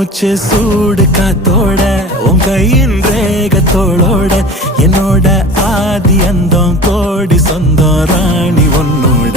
மூச்சு சூடு காத்தோட உன் கையின் ரேகத்தோளோட என்னோட ஆதி அந்தம் கோடி சொந்தம் ராணி உன்னோட